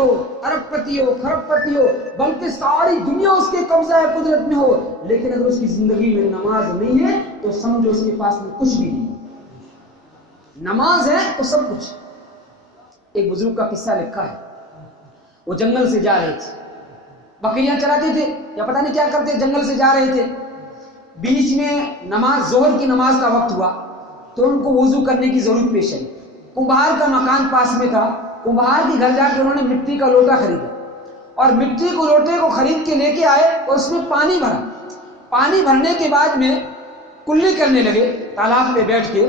ہو، ارب پتی ہو، خرب پتی ہو، بلکہ ساری دنیا اس کے قبضہ قدرت میں ہو، لیکن اگر اس کی زندگی میں نماز نہیں ہے تو سمجھو اس کے پاس میں کچھ بھی نہیں۔ نماز ہے تو سب کچھ۔ ایک بزرگ کا قصہ لکھا ہے، وہ جنگل سے جا رہے تھے، بکریاں چراتے تھے یا پتہ نہیں کیا کرتے، جنگل سے جا رہے تھے، بیچ میں نماز ظہر کی نماز کا وقت ہوا تو ان کو وضو کرنے کی ضرورت پیش آئی۔ کمبھار کا مکان پاس میں تھا، کمبھار کے گھر جا کے انہوں نے مٹی کا لوٹا خریدا اور مٹی کو لوٹے کو خرید کے لے کے آئے اور اس میں پانی بھرا۔ پانی بھرنے کے بعد میں کلی کرنے لگے تالاب پہ بیٹھ کے،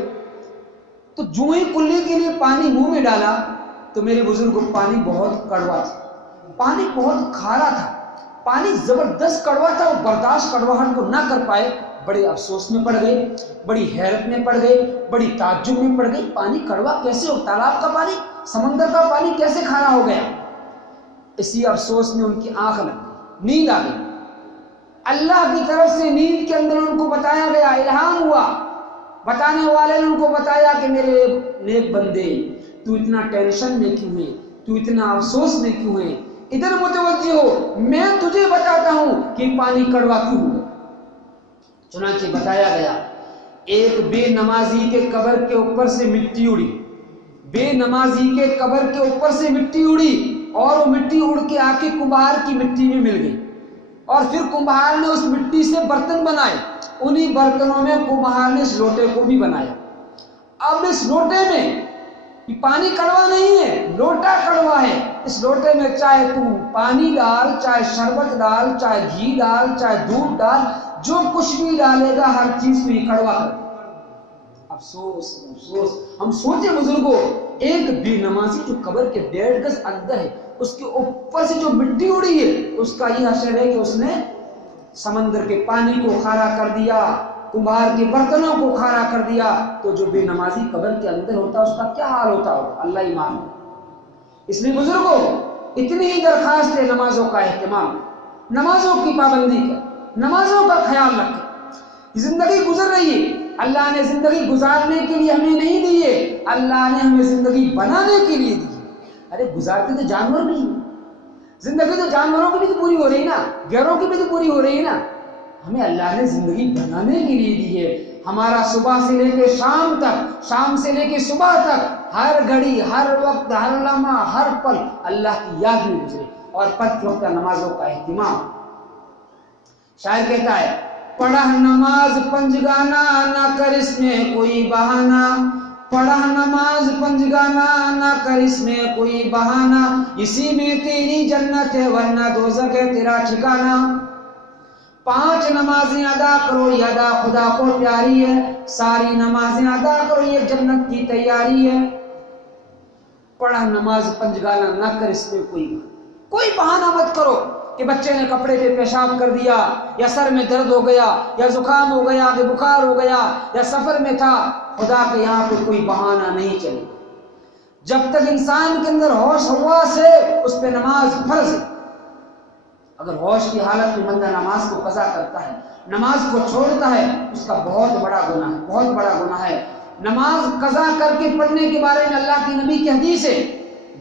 تو جو ہی کلی کے لیے پانی منہ میں ڈالا تو میرے بزرگ کو پانی بہت کڑوا تھا، پانی بہت کھارا تھا، پانی زبردست کڑوا تھا، وہ برداشت کڑواہٹ کو نہ کر پائے، بڑے افسوس میں پڑ گئے، بڑی حیرت میں پڑ گئے، بڑی تعجب میں پڑ گئی، پانی کڑوا کیسے ہو، تالاب کا پانی، سمندر کا پانی کیسے کھارا ہو گیا؟ اسی افسوس میں ان کی آنکھ لگ گئی، نیند آ گئی۔ اللہ کی طرف سے نیند کے اندر ان کو بتایا گیا، الہام ہوا، بتانے والے نے ان کو بتایا کہ میرے نیک بندے، تو اتنا ٹینشن میں کیوں ہے، تو اتنا افسوس میں کیوں ہے، ادھر متوجہ ہو، میں تجھے بتاتا ہوں کہ پانی کڑوا کیوں ہوا۔ چنانچہ بتایا گیا، ایک بے نمازی کے قبر کے اوپر سے مٹی اڑی، بے نمازی کے قبر کے اوپر سے مٹی اڑی اور وہ مٹی اڑ کے آ کے کمبھار کی مٹی میں مل گئی، اور پھر کمبھار نے اس مٹی سے برتن بنائے، انہی برتنوں میں کمبھار نے اس لوٹے کو بھی بنایا۔ اب اس لوٹے میں پانی کڑوا نہیں ہے، لوٹا کڑوا ہے، اس لوٹے میں چاہے تم پانی ڈال، چاہے شربت ڈال، چاہے گھی ڈال، چاہے دودھ ڈال، جو کچھ بھی ڈالے گا ہر چیز کو یہ کڑوا کر۔ افسوس افسوس، ہم سوچے بزرگوں، ایک بے نمازی جو قبر کے 1.5 گز اندر ہے، اس کے اوپر سے جو مٹی اڑی ہے، اس کا یہ حشر ہے کہ اس نے سمندر کے پانی کو کھارا کر دیا، کمبھار کے برتنوں کو کھارا کر دیا، تو جو بے نمازی قبر کے اندر ہوتا اس کا کیا حال ہوتا ہوگا، اللہ ہی معلوم۔ اس لیے بزرگوں، اتنی ہی درخواست ہے نمازوں کا اہتمام، نمازوں کی پابندی کا، نمازوں کا خیال رکھیں۔ زندگی گزر رہی ہے، اللہ نے زندگی گزارنے کے لیے ہمیں نہیں دی ہے، اللہ نے ہمیں زندگی بنانے کے لیے دی ہے۔ ارے گزارتے تو جانور نہیں، زندگی تو جانوروں کی بھی تو پوری ہو رہی نا، گھروں کی بھی تو پوری ہو رہی ہے نا، ہمیں اللہ نے زندگی بنانے کے لیے دی ہے۔ ہمارا صبح سے لے کے شام تک، شام سے لے کے صبح تک، ہر گھڑی، ہر وقت، ہر لمحہ، ہر پل اللہ کی یاد میں گزرے، اور 5 وقت نمازوں کا اہتمام۔ شاعر کہتا ہے، پڑھا نماز پنجگانا نہ کر اس میں کوئی بہانہ، پڑھا نماز پنجگانا نہ کر اس میں کوئی بہانہ، اسی میں تیری جنت ہے ورنہ دوزخ ہے تیرا ٹھکانہ۔ 5 نمازیں ادا کرو، یہ ادا خدا کو پیاری ہے، ساری نمازیں ادا کرو، یہ جنت کی تیاری ہے۔ پڑھا نماز پنجگانا نہ کر اس میں کوئی بہانہ مت کرو کہ بچے نے کپڑے پہ پیشاب کر دیا، یا سر میں درد ہو گیا، یا زکام ہو گیا، کہ بخار ہو گیا، یا سفر میں تھا۔ خدا کے یہاں پہ کوئی بہانہ نہیں چلے۔ جب تک انسان کے اندر ہوش حواس ہے اس پہ نماز فرض ہے۔ اگر ہوش کی حالت میں بندہ نماز کو قضا کرتا ہے، نماز کو چھوڑتا ہے، اس کا بہت بڑا گناہ ہے، بہت بڑا گناہ ہے۔ نماز قضا کر کے پڑھنے کے بارے میں اللہ کی نبی کی حدیث ہے،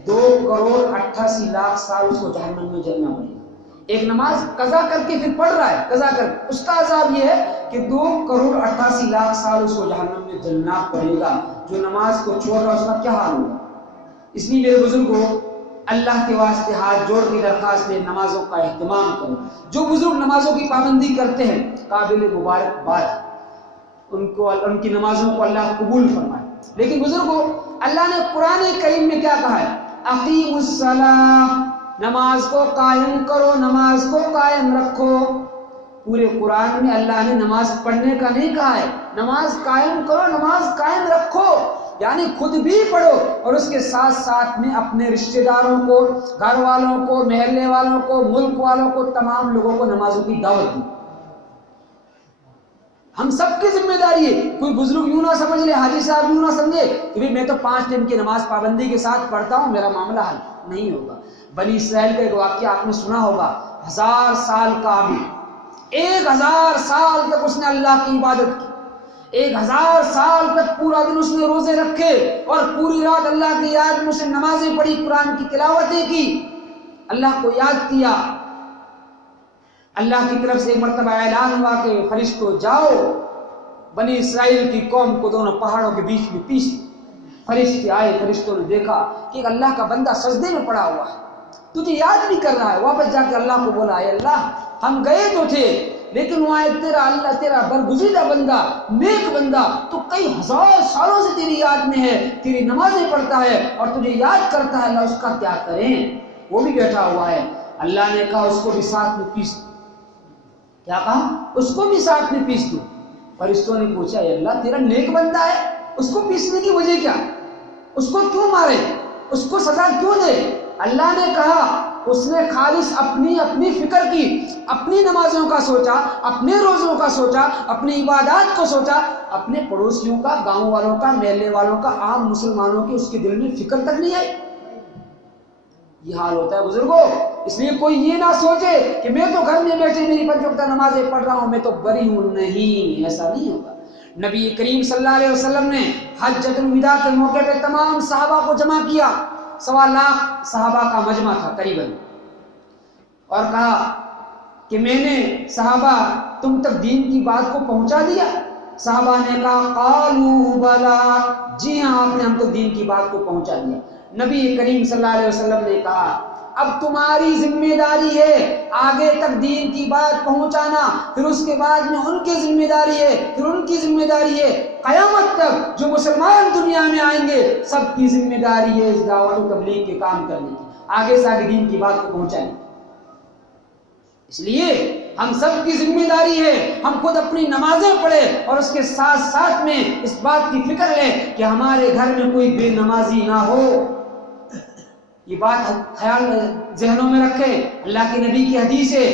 2,88,00,000 سال اس کو جہنم میں جلنا پڑے گا۔ ایک نماز قضا کر کے پھر پڑھ رہا ہے، قضا کر، اس کا عذاب یہ ہے کہ 2,88,00,000 سال اس کو جہنم میں جلنا پڑے گا۔ جو نماز کو چھوڑ رہا ہے اس کا کیا حال ہوگا؟ اس لیے میرے بزرگوں، اللہ کے واسطے ہاتھ جوڑ کے درخواست ہے، نمازوں کا اہتمام کرو۔ جو بزرگ نمازوں کی پابندی کرتے ہیں قابل مبارکباد، ان کی نمازوں کو اللہ قبول فرمائے۔ لیکن بزرگوں، اللہ نے قرآن کریم میں کیا کہا ہے؟ اقیموا الصلاۃ، نماز کو قائم کرو، نماز کو قائم رکھو۔ پورے قرآن میں اللہ نے نماز پڑھنے کا نہیں کہا ہے، نماز قائم کرو، نماز قائم رکھو، یعنی خود بھی پڑھو اور اس کے ساتھ ساتھ میں اپنے رشتہ داروں کو، گھر والوں کو، محلے والوں کو، ملک والوں کو، تمام لوگوں کو نمازوں کی دعوت دی۔ ہم سب کی ذمہ داری ہے۔ کوئی بزرگ یوں نہ سمجھ لے، حاجی صاحب یوں نہ سمجھے کہ میں تو 5 ٹائم کی نماز پابندی کے ساتھ پڑھتا ہوں، میرا معاملہ حل نہیں ہوگا۔ بنی اسرائیل کا ایک واقعہ آپ نے سنا ہوگا، 1000 سال کا عابد، 1000 سال تک اس نے اللہ کی عبادت کی، 1000 سال تک پورا دن اس نے روزے رکھے اور پوری رات اللہ کی یاد میں اسے نمازیں پڑھی، قرآن کی تلاوتیں کی، اللہ کو یاد کیا، اللہ کی طرف سے ایک مرتبہ اعلان ہوا کہ فرشتوں جاؤ بنی اسرائیل کی قوم کو دونوں پہاڑوں کے بیچ میں پیس۔ فرشتے آئے، فرشتوں نے دیکھا کہ ایک اللہ کا بندہ سجدے میں پڑا ہوا ہے، تجھے یاد بھی کر رہا ہے۔ واپس جا کے اللہ کو بولا، اے اللہ ہم گئے تو تھے لیکن وہاں ایک تیرا برگزیدہ بندہ، نیک بندہ، تو کئی ہزار سالوں سے تیری یاد میں ہے، تیری نمازیں پڑھتا ہے اور تجھے یاد کرتا ہے، اللہ اس کا کیا کریں؟ وہ بھی بیٹھا ہوا ہے۔ اللہ نے کہا اس کو بھی ساتھ میں پیس دو۔ کیا کہا؟ اس کو بھی ساتھ میں پیس دو۔ فرشتوں نے پوچھا، اے اللہ تیرا نیک بندہ ہے، اس کو پیسنے کی وجہ کیا؟ اس کو کیوں مارے؟ اس کو سزا کیوں دے؟ اللہ نے کہا اس نے خالص اپنی فکر کی، اپنی نمازوں کا سوچا، اپنے روزوں کا سوچا، اپنی عبادات کو سوچا، اپنے پڑوسیوں کا، گاؤں والوں کا، محلے والوں کا، عام مسلمانوں کی اس کے دل میں فکر تک نہیں آئی۔ یہ حال ہوتا ہے بزرگوں۔ اس لیے کوئی یہ نہ سوچے کہ میں تو گھر میں بیٹھے میری 5 وقتہ نمازیں پڑھ رہا ہوں، میں تو بری ہوں، نہیں، ایسا نہیں ہوگا۔ نبی کریم صلی اللہ علیہ وسلم نے حجۃ الوداع کے موقع پہ تمام صحابہ کو جمع کیا، 1.25 لاکھ صحابہ کا مجمع تھا قریباً، اور کہا کہ میں نے صحابہ تم تک دین کی بات کو پہنچا دیا؟ صحابہ نے کہا قالوا بلا، جی ہاں آپ نے ہم تک دین کی بات کو پہنچا دیا۔ نبی کریم صلی اللہ علیہ وسلم نے کہا اب تمہاری ذمہ داری ہے آگے تک دین کی بات پہنچانا، پھر اس کے بعد میں ان کی ذمہ داری ہے، پھر ان کی ذمہ داری ہے، قیامت تک جو مسلمان دنیا میں آئیں گے سب کی ذمہ داری ہے اس دعوت و تبلیغ کے کام کرنے کی، آگے سے آگے دین کی بات کو پہنچانے۔ اس لیے ہم سب کی ذمہ داری ہے ہم خود اپنی نمازیں پڑھیں اور اس کے ساتھ ساتھ میں اس بات کی فکر لیں کہ ہمارے گھر میں کوئی بے نمازی نہ ہو۔ یہ بات خیال ذہنوں میں رکھیں، اللہ کے نبی کی حدیث ہے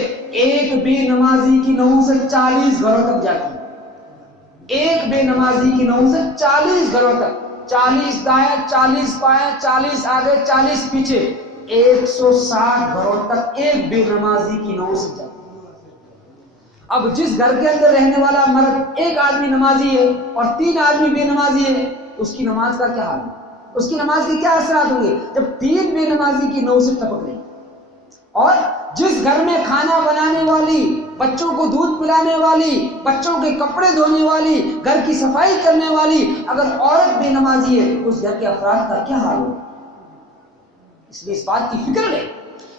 ایک بے نمازی کی نحوست 40 گھروں تک جاتی ہے، ایک بے نمازی کی نحوست 40 گھروں تک، 40 دائیں، 40 بائیں، 40 آگے، 40 پیچھے، 160 گھروں تک ایک بے نمازی کی نحوست جاتی ہے۔ اب جس گھر کے اندر رہنے والا مرد ایک آدمی نمازی ہے اور 3 آدمی بے نمازی ہے، اس کی نماز کا کیا حال ہے؟ اس کی نماز کے کیا اثرات ہوں گے جب 3 بے نمازی کی نحوست ٹپک رہی؟ اور جس گھر میں کھانا بنانے والی، بچوں کو دودھ پلانے والی، بچوں کے کپڑے دھونے والی، گھر کی صفائی کرنے والی اگر عورت بے نمازی ہے تو اس گھر کے افراد کا کیا حال ہوگا؟ اس لیے اس بات کی فکر لیں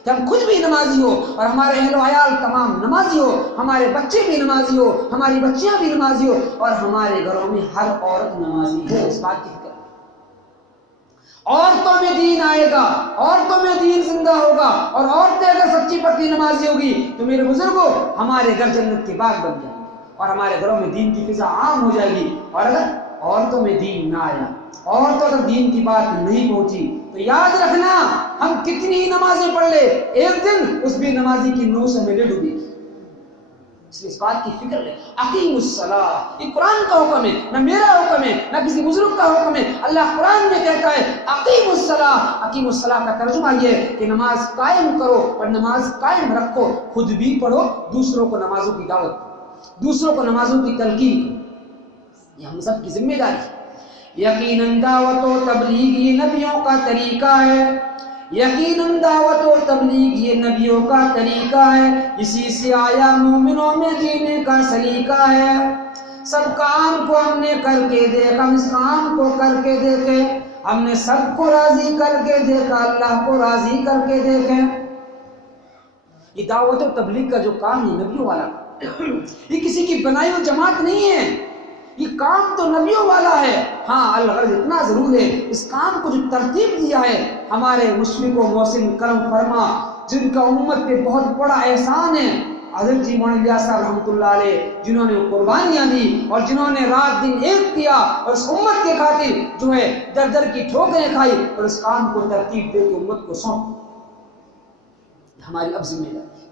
کہ ہم خود بھی نمازی ہو اور ہمارے اہل و عیال تمام نمازی ہو، ہمارے بچے بھی نمازی ہو، ہماری بچیاں بھی نمازی ہو اور ہمارے گھروں میں ہر عورت نمازی ہو۔ اس بات کی فکر، عورتوں میں دین آئے گا، عورتوں میں دین زندہ ہوگا، اور عورتیں اگر سچی پکی نمازی ہوگی تو میرے بزرگوں ہمارے گھر جنت کے باغ بن جائیں گے اور ہمارے گھروں میں دین کی فضا عام ہو جائے گی۔ اور اگر عورتوں میں دین نہ آیا، عورتوں تک دین کی بات نہیں پہنچی تو یاد رکھنا ہم کتنی ہی نمازیں پڑھ لے ایک دن اس بے نمازی کی نوح سے ہمیں ڈوبے گی۔ اس لیے اس بات کی فکر لیں، اقیم الصلاۃ، یہ قرآن کا حکم ہے، نہ میرا حکم ہے نہ کسی بزرگ کا حکم ہے، اللہ قرآن میں کہتا ہے اقیم الصلاۃ۔ اقیم الصلاۃ کا ترجمہ یہ ہے کہ نماز قائم کرو اور نماز قائم رکھو، خود بھی پڑھو، دوسروں کو نمازوں کی دعوت دو، دوسروں کو نمازوں کی تلقین کرو، یہ ہم سب کی ذمہ داری ہے۔ یقیناً دعوت و تبلیغ یہ نبیوں کا طریقہ ہے، یقیناً دعوت و تبلیغ یہ نبیوں کا طریقہ ہے، اسی سے آیا مومنوں میں جینے کا سلیقہ ہے۔ سب کام کو ہم نے کر کے دیکھا، ہم اس کام کو کر کے دیکھے، ہم نے سب کو راضی کر کے دیکھا، اللہ کو راضی کر کے دیکھے۔ یہ دعوت و تبلیغ کا جو کام ہے نبیوں والا، یہ کسی کی بنائی ہوئی جماعت نہیں ہے، یہ کام تو نبیوں والا ہے۔ ہاں الغرض اتنا ضرور ہے اس کام کو جو ترتیب دیا ہے ہمارے مشفق و محسن کرم فرما، جن کا امت پہ بہت بڑا احسان ہے، حضرت جی مولانا الیاس صاحب رحمۃ اللہ علیہ، جنہوں نے قربانیاں دی اور جنہوں نے رات دن ایک کیا اور اس امت کے خاطر جو ہے در در کی ٹھوکریں کھائی اور اس کام کو ترتیب دے کے امت کو سونپ، ہماری اب ذمہ داری ہے۔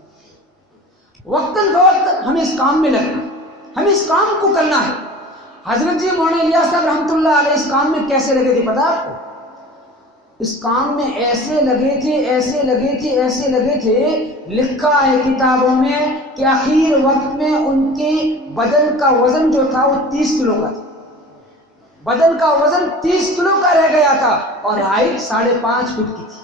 وقتاً فوقتاً ہمیں اس کام میں لگنا، ہمیں اس کام کو کرنا ہے۔ حضرت جی مولانا الیاس صاحب رحمۃ اللہ علیہ اس کام میں کیسے لگے تھے پتہ آپ کو؟ اس کام میں ایسے لگے تھے، ایسے لگے تھے، ایسے لگے تھے، لکھا ہے کتابوں میں کہ آخر وقت میں ان کے بدن کا وزن جو تھا وہ 30 کلو کا تھا، بدن کا وزن 30 کلو کا رہ گیا تھا اور ہائٹ 5.5 فٹ کی تھی۔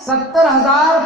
70,000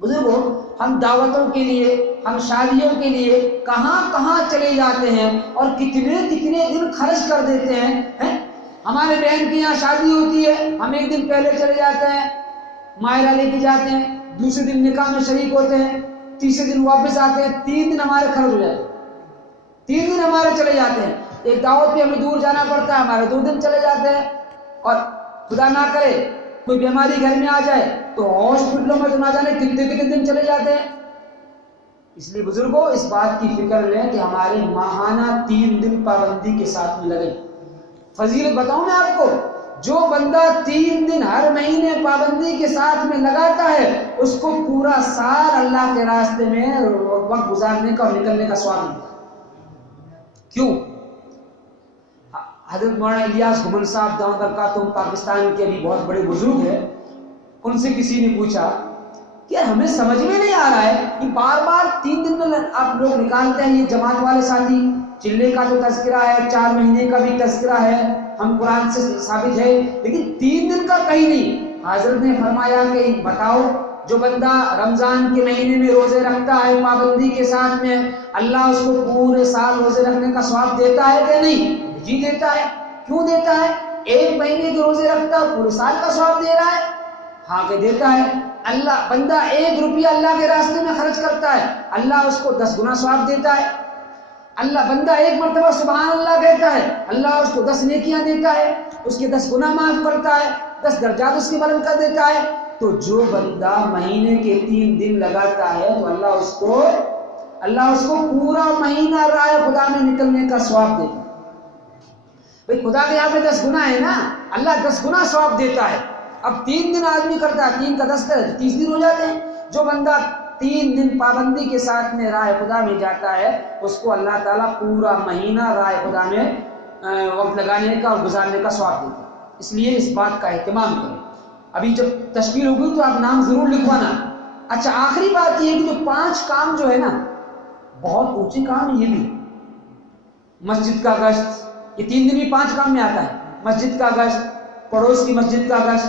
بزرگوں، ہم دعوتوں کے لیے، ہم شادیوں کے لیے کہاں کہاں چلے جاتے ہیں اور کتنے کتنے دن خرچ کر دیتے ہیں۔ ہمارے بہن کی یہاں شادی ہوتی ہے، ہم ایک دن پہلے چلے جاتے ہیں، ماہرہ لے کے جاتے ہیں، دوسرے دن نکاح میں شریک ہوتے ہیں، تیسرے دن واپس آتے ہیں، 3 دن ہمارے خرچ ہو جاتے ہیں، 3 دن ہمارے چلے جاتے ہیں۔ ایک دعوت پہ ہمیں دور جانا پڑتا ہے، ہمارے 2 دن چلے جاتے ہیں، اور خدا نہ کرے کوئی بیماری گھر میں آ جائے تو ہاسپٹلوں میں تو نہ جانے کتنے کتنے دن چلے جاتے ہیں۔ اس لیے بزرگوں، اس بات کی فکر لیں کہ ہماری ماہانہ 3 دن پابندی کے ساتھ میں لگے۔ فضیلت بتاؤں میں آپ کو، جو بندہ 3 دن ہر مہینے پابندی کے ساتھ میں لگاتا ہے، اس کو پورا سال اللہ کے راستے میں وقت گزارنے کا اور نکلنے کا ثواب ملتا ہے۔ کیوں؟ حضرت مولانا الیاس گھمن صاحب دامت برکاتہم پاکستان کے بھی بہت بڑے بزرگ ہیں، ان سے کسی نے پوچھا کہ ہمیں سمجھ میں نہیں آ رہا ہے کہ بار بار 3 دن میں آپ لوگ نکالتے ہیں، یہ جماعت والے ساتھی، چلے کا تو تذکرہ ہے، 4 مہینے کا بھی تذکرہ ہے، ہم قرآن سے ثابت ہے، لیکن 3 دن کا کہیں نہیں۔ حضرت نے فرمایا کہ بتاؤ، جو بندہ رمضان کے مہینے میں روزے رکھتا ہے پابندی کے ساتھ میں، اللہ اس کو پورے سال روزے رکھنے کا ثواب دیتا ہے کہ نہیں؟ جی دیتا ہے۔ کیوں دیتا ہے؟ 1 مہینے کے روزے رکھتا ہے، پورے سال کا ثواب دے رہا ہے؟ ہاں کہ دیتا ہے۔ اللہ بندہ 1 روپیہ اللہ کے راستے میں خرچ کرتا ہے، اللہ اس کو 10 گنا ثواب دیتا ہے۔ اللہ بندہ 1 مرتبہ سبحان اللہ کہتا ہے، اللہ اس کو 10 نیکیاں دیتا ہے، اس کے 10 گناہ معاف کرتا ہے، 10 درجات اس کی بلند کر دیتا ہے۔ تو جو بندہ مہینے کے 3 دن لگاتا ہے تو اللہ اس کو پورا مہینہ راہ خدا میں نکلنے کا ثواب دیتا ہے۔ بھئی خدا کے یہاں پہ 10 گناہ ہے نا، اللہ 10 گنا ثواب دیتا ہے۔ اب 3 دن آدمی کرتا ہے، 3 کا 10 کرے تو 30 دن ہو جاتے ہیں۔ جو بندہ 3 دن پابندی کے ساتھ میں راہ خدا میں جاتا ہے، اس کو اللہ تعالیٰ پورا مہینہ راہ خدا میں وقت لگانے کا اور گزارنے کا ثواب دیتا ہے۔ اس لیے اس بات کا اہتمام کریں۔ ابھی جب تشکیل ہوگی تو آپ نام ضرور لکھوانا۔ اچھا، آخری بات یہ ہے کہ جو 5 کام جو ہے نا، بہت اونچے کام ہیں یہ بھی۔ مسجد کا گشت، یہ 3 دن بھی 5 کام میں آتا ہے۔ مسجد کا گشت، پڑوس کی مسجد کا گشت،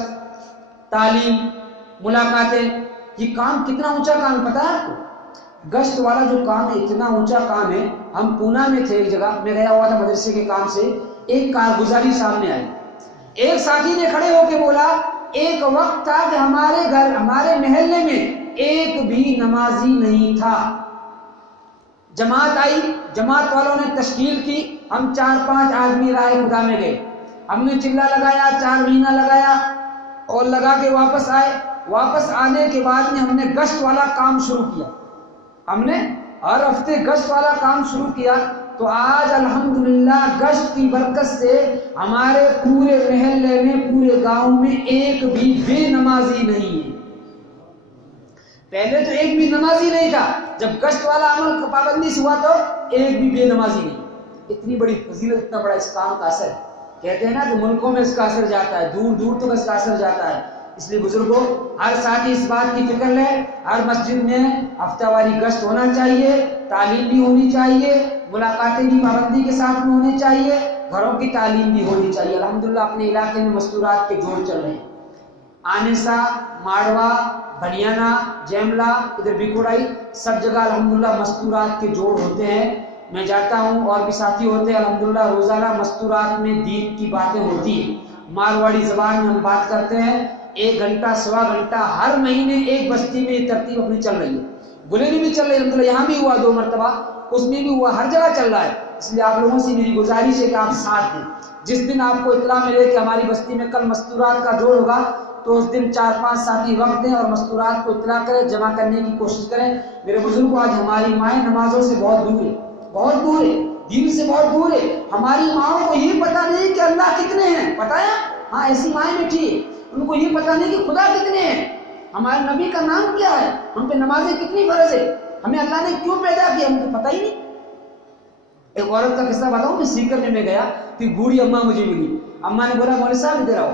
تعلیم، ملاقاتیں، یہ کام کتنا اونچا کام پتہ ہے آپ کو؟ گشت والا جو کام ہے اتنا اونچا کام ہے۔ ہم پونا میں تھے، ایک جگہ میں گیا ہوا تھا مدرسے کے کام سے، ایک کارگزاری سامنے آئی۔ ایک ساتھی نے کھڑے ہو کے بولا، ایک وقت تھا کہ ہمارے محلے میں ایک بھی نمازی نہیں تھا۔ جماعت آئی، جماعت والوں نے تشکیل کی، ہم 4-5 آدمی راہ خدا میں گئے، ہم نے چلہ لگایا، 4 مہینہ لگایا اور لگا کے واپس آئے۔ واپس آنے کے بعد میں ہم نے گشت والا کام شروع کیا، ہم نے ہر ہفتے گشت والا کام شروع کیا۔ تو آج الحمدللہ گشت کی برکت سے ہمارے پورے محلے میں، پورے گاؤں میں ایک بھی بے نمازی نہیں ہے۔ پہلے تو ایک بھی نمازی نہیں تھا، جب گشت والا عمل پابندی سے ہوا تو ایک بھی بے نمازی نہیں۔ اتنی بڑی فضیلت، اتنا بڑا اس کام کا اثر، کہتے ہیں نا کہ ملکوں میں اس کا اثر جاتا ہے، دور دور تک اس کا اثر جاتا ہے۔ اس لیے بزرگوں، ہر ساتھی اس بات کی فکر لے، ہر مسجد میں ہفتہ واری گشت ہونا چاہیے، تعلیم بھی ہونی چاہیے، ملاقاتیں بھی پابندی کے ساتھ میں ہونی چاہیے، گھروں کی تعلیم بھی ہونی چاہیے۔ الحمدللہ اپنے علاقے میں مستورات کے جوڑ چل رہے ہیں، آنیسا، ماڑوا، بنیانا، جیملہ، ادھر بکوڑائی، سب جگہ الحمدللہ مستورات کے جوڑ ہوتے ہیں۔ میں جاتا ہوں اور بھی ساتھی ہوتے ہیں، الحمدللہ روزانہ مستورات میں دین کی باتیں ہوتی ہیں، مارواڑی زبان میں ہم بات کرتے ہیں۔ 1 گھنٹہ، 1.25 گھنٹہ ہر مہینے ایک بستی میں یہ ترتیب اپنی چل رہی ہے۔ گلے میں بھی چل رہی ہے الحمدللہ، یہاں بھی ہوا 2 مرتبہ، اس میں بھی ہوا، ہر جگہ چل رہا ہے۔ اس لیے آپ لوگوں سے میری گزارش ہے کہ آپ ساتھ دیں۔ جس دن آپ کو اطلاع ملے کہ ہماری بستی میں کل مستورات کا جوڑ ہوگا تو اس دن 4-5 ساتھی وقت دیں اور مستورات کو اطلاع کریں، جمع کرنے کی کوشش کریں۔ میرے بزرگوں، آج ہماری مائیں نمازوں سے بہت دور ہے، بہت دور ہے، دین سے بہت دور ہے۔ ہماری ماؤں کو یہ پتہ نہیں کہ اللہ کتنے ہیں، پتہ ہے؟ ہاں، ایسی مائیں بیٹھی ہے، ان کو یہ پتہ نہیں کہ خدا کتنے ہیں، ہمارے نبی کا نام کیا ہے، ہم پہ نمازیں کتنی فرض ہے، ہمیں اللہ نے کیوں پیدا کیا، ہم کو پتہ ہی نہیں۔ ایک عورت کا قصہ بتاؤں، میں سیکر میں گیا کہ بوڑھی اماں مجھے ملی۔ اماں نے بولا، مولوی صاحب ادھر آؤ۔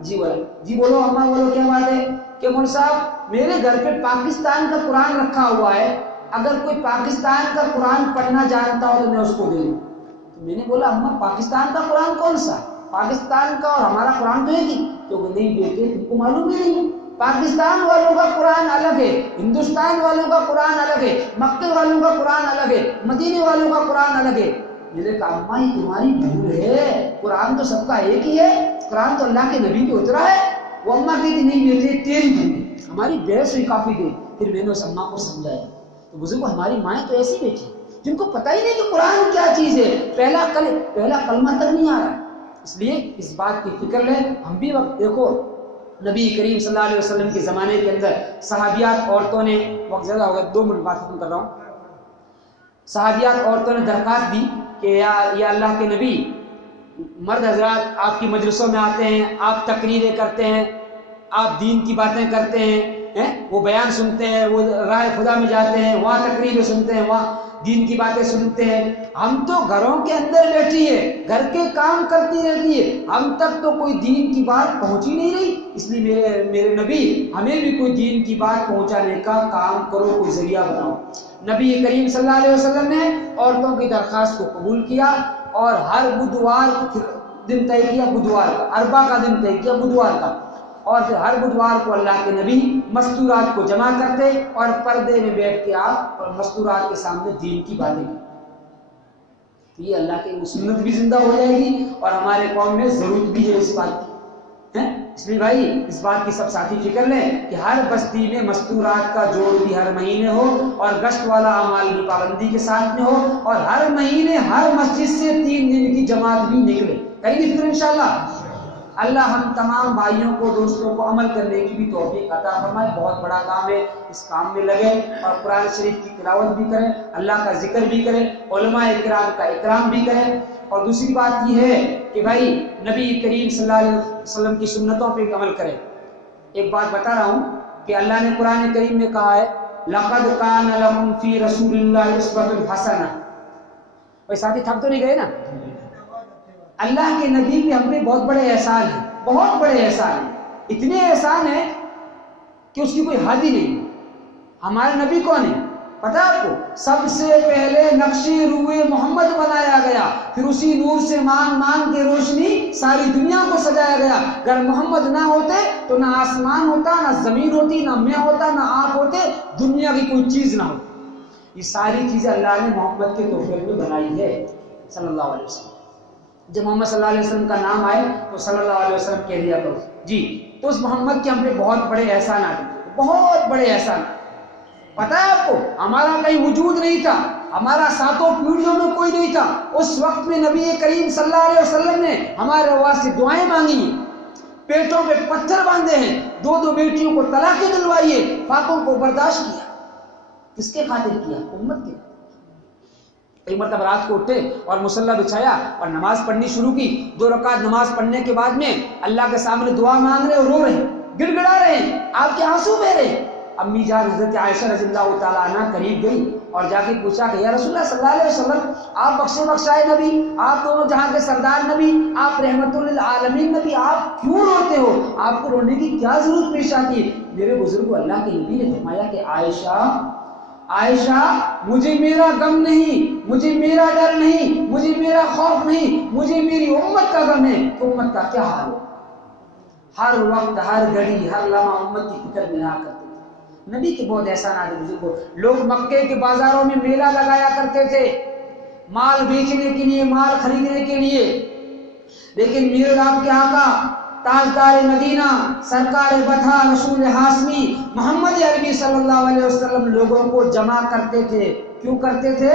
جی بولا، جی بولو اماں، بولو کیا بات ہے؟ کہ مولوی صاحب میرے گھر پہ پاکستان کا قرآن رکھا ہوا ہے، اگر کوئی پاکستان کا قرآن پڑھنا جانتا ہو تو میں اس کو دے دوں۔ تو میں نے بولا، اماں پاکستان کا قرآن کون سا؟ پاکستان کا اور ہمارا قرآن تو ایک ہی۔ تو نہیں بیٹے، تم کو معلوم ہی نہیں، پاکستان والوں کا قرآن الگ ہے، ہندوستان والوں کا قرآن الگ ہے، مکے والوں کا قرآن الگ ہے، مدینے والوں کا قرآن الگ ہے۔ میں نے کہا اماں یہ تمہاری بھول ہے، قرآن تو سب کا ایک ہی ہے، قرآن تو اللہ کے نبی پہ اترا ہے۔ وہ اماں کہتی نہیں بیٹے تیری بھول، ہماری بحث ہوئی کافی دیر، پھر میں نے اس اماں کو سمجھایا۔ تو بزرگوں ہماری مائیں تو ایسی بیٹھی جن کو پتہ ہی نہیں کہ قرآن کیا چیز ہے، پہلا کلمہ تک نہیں آ رہا۔ اس لیے اس بات کی فکر لیں ہم بھی۔ وقت دیکھو نبی کریم صلی اللہ علیہ وسلم کے زمانے کے اندر صحابیات عورتوں نے، وقت زیادہ ہو گیا 2 منٹ بات ختم کر رہا ہوں، صحابیات عورتوں نے درخواست دی کہ یا اللہ کے نبی، مرد حضرات آپ کی مجلسوں میں آتے ہیں، آپ تقریریں کرتے ہیں، آپ دین کی باتیں کرتے ہیں، وہ بیان سنتے ہیں، وہ راہ خدا میں جاتے ہیں، وہاں تقریریں سنتے ہیں، وہاں دین کی باتیں سنتے ہیں، ہم تو گھروں کے اندر بیٹھی ہے، گھر کے کام کرتی رہتی ہے، ہم تک تو کوئی دین کی بات پہنچی نہیں رہی، اس لیے میرے نبی ہمیں بھی کوئی دین کی بات پہنچانے کا کام کرو، کوئی ذریعہ بناؤ۔ نبی کریم صلی اللہ علیہ وسلم نے عورتوں کی درخواست کو قبول کیا اور ہر بدوار دن طے کیا، بدوار کا اربع کا دن طے کیا، بدوار کا، اور پھر ہر بدوار کو اللہ کے نبی مستورات کو جمع کرتے اور پردے میں بیٹھ کے آپ اور مستورات کے سامنے دین کی باتیں کی۔ یہ اللہ کی سنت بھی زندہ ہو جائے گی اور ہمارے قوم میں ضرورت بھی ہے اس بات کی، اس لیے بھائی اس بات کی سب ساتھی فکر لیں کہ ہر بستی میں مستورات کا جوڑ بھی ہر مہینے ہو اور گشت والا اعمال بھی پابندی کے ساتھ میں ہو، اور ہر مہینے ہر مسجد سے 3 دن کی جماعت بھی نکلے۔ کریں گے فکر انشاءاللہ؟ اللہ ہم تمام بھائیوں کو، دوستوں کو عمل کرنے کی بھی توفیق عطا فرمائے۔ بہت بڑا کام ہے، اس کام میں لگے اور قرآن شریف کی تلاوت بھی کریں، اللہ کا ذکر بھی کریں، علماء اکرام کا اکرام بھی کریں۔ اور دوسری بات یہ ہے کہ بھائی نبی کریم صلی اللہ علیہ وسلم کی سنتوں پہ بھی عمل کریں۔ ایک بات بتا رہا ہوں کہ اللہ نے قرآن کریم میں کہا ہے لَقَدْ كَانَ لَكُمْ فِي رَسُولِ اللَّهِ أُسْوَةٌ حَسَنَةٌ۔ بھائی ساتھی تھک تو نہیں گئے نا؟ اللہ کے نبی پہ ہم پہ بہت بڑے احسان ہیں، بہت بڑے احسان ہیں، اتنے احسان ہیں کہ اس کی کوئی حد ہی نہیں۔ ہمارے نبی کون ہے پتہ آپ کو؟ سب سے پہلے نقش روئے محمد بنایا گیا، پھر اسی نور سے مانگ کے روشنی ساری دنیا کو سجایا گیا۔ اگر محمد نہ ہوتے تو نہ آسمان ہوتا، نہ زمین ہوتی، نہ میں ہوتا، نہ آپ ہوتے، دنیا کی کوئی چیز نہ ہوتی۔ یہ ساری چیزیں اللہ نے محمد کے توفیق میں بنائی ہے صلی اللہ علیہ وسلم۔ جب محمد صلی اللہ علیہ وسلم کا نام آئے تو صلی اللہ علیہ وسلم کہہ دیا کرو جی۔ تو اس محمد کے ہم پہ بہت بڑے احسانات ہیں، بہت بڑے احسانات۔ پتہ ہے آپ کو ہمارا کہیں وجود نہیں تھا، ہمارا ساتوں پیڑھیوں میں کوئی نہیں تھا، اس وقت میں نبی کریم صلی اللہ علیہ وسلم نے ہمارے واسطے دعائیں مانگی ہیں، پیٹوں پہ پتھر باندھے ہیں، 2 بیٹیوں کو طلاقیں دلوائی ہے، فاقوں کو برداشت کیا۔ کس کے خاطر کیا؟ امت کے۔ ایک مرتبہ رات کو اٹھے اور مصلی بچھایا اور نماز پڑھنی شروع کی۔ 2 رکعت نماز پڑھنے کے بعد میں اللہ کے سامنے دعا مانگ رہے اور رو رہے، گڑ گڑا رہے ہیں، آپ کے آنسو بہ رہے ہیں۔ امی جان حضرت عائشہ رضی اللہ تعالیٰ عنہ قریب گئی اور جا کے پوچھا کہ یا رسول اللہ صلی اللہ علیہ وسلم، آپ بخشے بخشائے نبی، آپ دونوں جہاں کے سردار نبی، آپ رحمت للعالمین نبی، آپ کیوں روتے ہو؟ آپ کو رونے کی کیا ضرورت پیش آتی ہے؟ میرے بزرگ اللہ کے نبی نے فرمایا کہ عائشہ مجھے میرا غم نہیں، مجھے میرا ڈر نہیں، مجھے میرا خوف نہیں، مجھے میری امت کا غم ہے کہ امت کا کیا حال ہو۔ ہر وقت، ہر گھڑی، ہر لمحہ امت کی فکر میں رہا کرتے تھے۔ نبی کے بہت احسانات ہیں بزرگوں۔ لوگ مکے کے بازاروں میں میلہ لگایا کرتے تھے مال بیچنے کے لیے، مال خریدنے کے لیے، لیکن میرے آپ کے آقا تاجدار مدینہ سرکار بطحہ رسول ہاشمی محمد عربی صلی اللہ علیہ وسلم لوگوں کو جمع کرتے تھے۔ کیوں کرتے تھے؟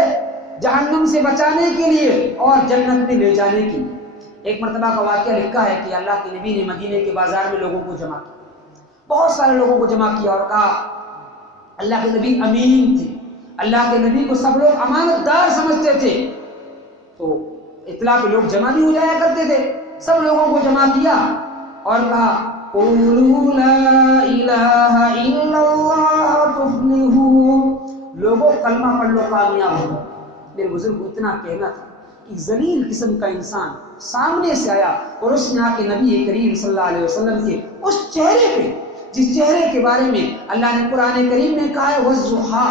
جہنم سے بچانے کے لیے اور جنت میں لے جانے کے لیے۔ ایک مرتبہ کا واقعہ لکھا ہے کہ اللہ کے نبی نے مدینے کے بازار میں لوگوں کو جمع کیا، بہت سارے لوگوں کو جمع کیا اور کہا، اللہ کے نبی امین تھے، اللہ کے نبی کو سب لوگ امانت دار سمجھتے تھے، تو اطلاع پہ لوگ جمع بھی ہو جایا کرتے تھے۔ سب لوگوں کو جمع کیا اور کہا قولوا لا الہ الا اللہ تفلحوا، لوگوں کلمہ پڑھ لو کامیاب ہو۔ میرے بزرگ کو اتنا کہنا تھا، ایک ذلیل قسم کا انسان سامنے سے آیا اور اس نے آ کے نبی کریم صلی اللہ علیہ وسلم کے اس چہرے پہ، جس چہرے کے بارے میں اللہ نے قرآن کریم میں کہا ہے والضحیٰ،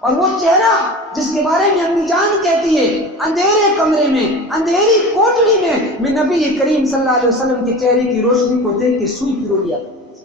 اور وہ چہرہ جس کے بارے میں امی جان کہتی ہے اندھیرے کمرے میں، اندھیری کوٹڑی میں نبی کریم صلی اللہ علیہ وسلم کے چہرے کی روشنی کو دیکھ کے سوئی پرو لیا کرتی تھی۔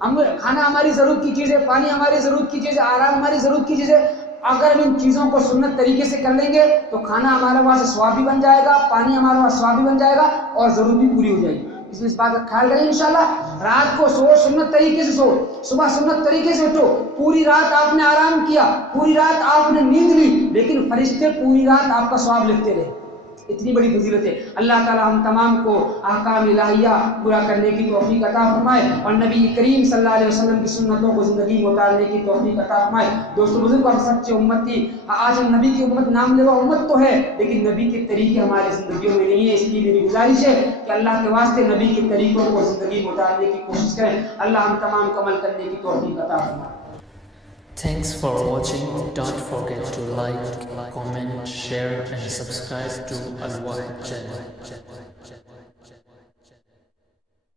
ہم کھانا ہماری ضرورت کی چیز ہے، پانی ہماری ضرورت کی چیز ہے، آرام ہماری ضرورت کی چیز ہے. اگر ہم ان چیزوں کو سنت طریقے سے کر لیں گے تو کھانا ہمارے وہاں سے ثواب بھی بن جائے گا، پانی ہمارے وہاں ثواب بھی بن جائے گا اور ضرورت بھی پوری ہو جائے گی. اس لیے اس بات کا خیال کریں انشاءاللہ. رات کو سو سنت طریقے سے سو، صبح سنت طریقے سے اٹھو. پوری رات آپ نے آرام کیا، پوری رات آپ نے نیند لی، لیکن فرشتے پوری رات آپ کا ثواب لکھتے رہے. اتنی بڑی فضیلت ہے. اللہ تعالی ہم تمام کو احکام الہیہ پورا کرنے کی توفیق عطا فرمائے اور نبی کریم صلی اللہ علیہ وسلم کی سنتوں کو زندگی میں اتارنے کی توفیق عطا فرمائے. دوستو بزرگ، ہم سچے امت تھی. آج ہم نبی کی امت نام لیوا امت تو ہے، لیکن نبی کے طریقے ہماری زندگیوں میں نہیں ہے. اس لیے میری گزارش ہے کہ اللہ کے واسطے نبی کے طریقوں کو زندگی میں اتارنے کی کوشش کریں. اللہ ہم تمام کو عمل کرنے کی توفیق عطا فرمائے. Thanks for watching. Don't forget to like, comment, share and subscribe to Al Wahid channel.